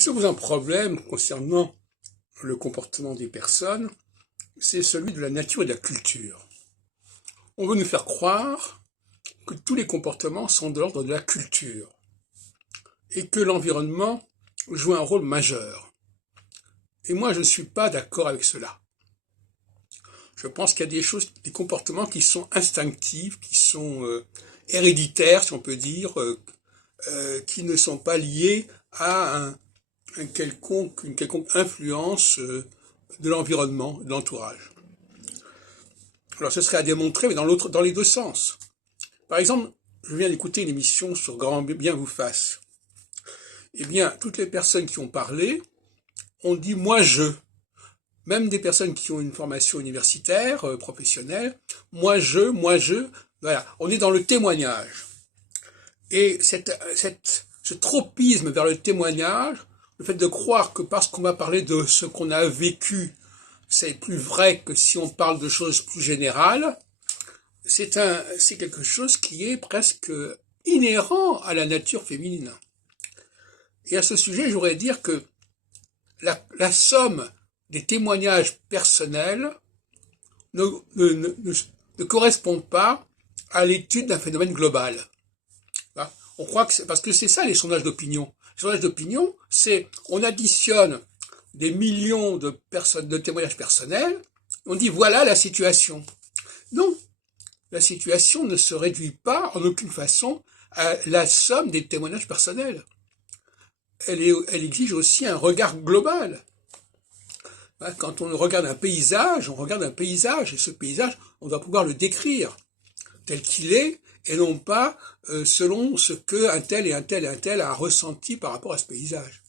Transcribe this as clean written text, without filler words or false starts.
Il se pose un problème concernant le comportement des personnes, c'est celui de la nature et de la culture. On veut nous faire croire que tous les comportements sont de l'ordre de la culture et que l'environnement joue un rôle majeur. Et moi, je ne suis pas d'accord avec cela. Je pense qu'il y a des comportements qui sont instinctifs, qui sont héréditaires, si on peut dire, qui ne sont pas liés à une quelconque influence de l'environnement, de l'entourage. Alors ce serait à démontrer, mais dans les deux sens. Par exemple, je viens d'écouter une émission sur Grand Bien vous fasse. Eh bien, toutes les personnes qui ont parlé ont dit moi je. Même des personnes qui ont une formation universitaire, professionnelle, moi je, voilà. On est dans le témoignage. Et ce tropisme vers le témoignage, le fait de croire que parce qu'on va parler de ce qu'on a vécu, c'est plus vrai que si on parle de choses plus générales, c'est quelque chose qui est presque inhérent à la nature féminine. Et à ce sujet, je voudrais dire que la somme des témoignages personnels ne correspond pas à l'étude d'un phénomène global. On croit que c'est parce que c'est ça les sondages d'opinion. Les sondages d'opinion, c'est on additionne des millions de témoignages personnels, on dit voilà la situation. Non, la situation ne se réduit pas en aucune façon à la somme des témoignages personnels. Elle exige aussi un regard global. Quand on regarde un paysage, et ce paysage, on doit pouvoir le décrire tel qu'il est, et non pas selon ce que un tel et un tel a ressenti par rapport à ce paysage.